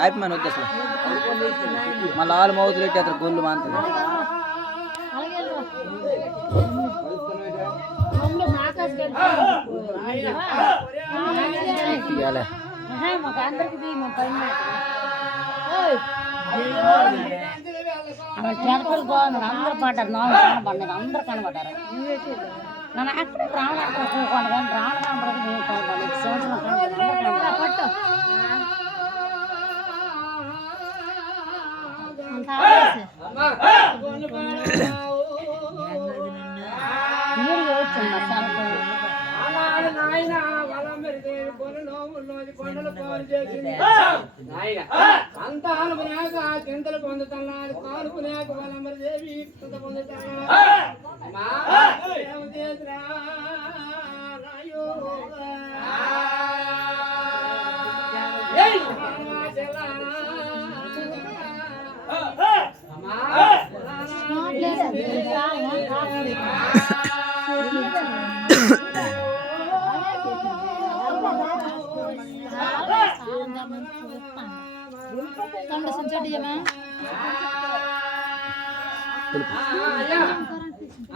అయిపోయి వద్దు అసలు మళ్ళీ ఆలు మౌతులు పెట్టేస్తారు గొల్లు మాంతుంది చేపలు బాగున్నారు అందరు పడ్డారు నాలుగు కనపడ్డారు అందరు కనపడ్డారు నన్ను అక్కడ రావణ కూకోండి కానీ రావణ కనపడదు మేము కనపడలేదు సంవత్సరం పట్టు మీరు వచ్చింది అంతానుకునేక చింతలు పొందుతున్నాడు కానుకునేక వలమరి దేవి పొందుతున్నాడు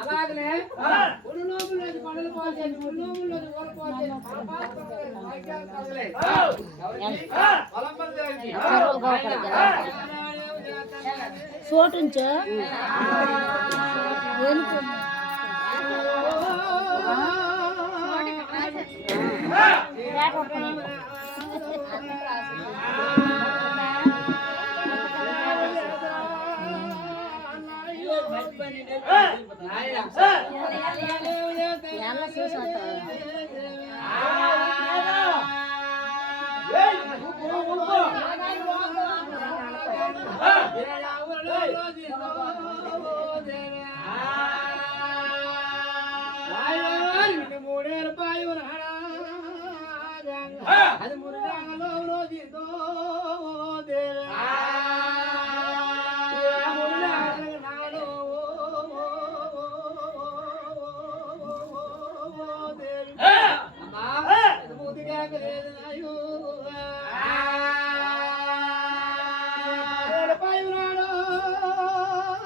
అలాగనే కొండలు చోటుంచో మూడే రూపాయలు అది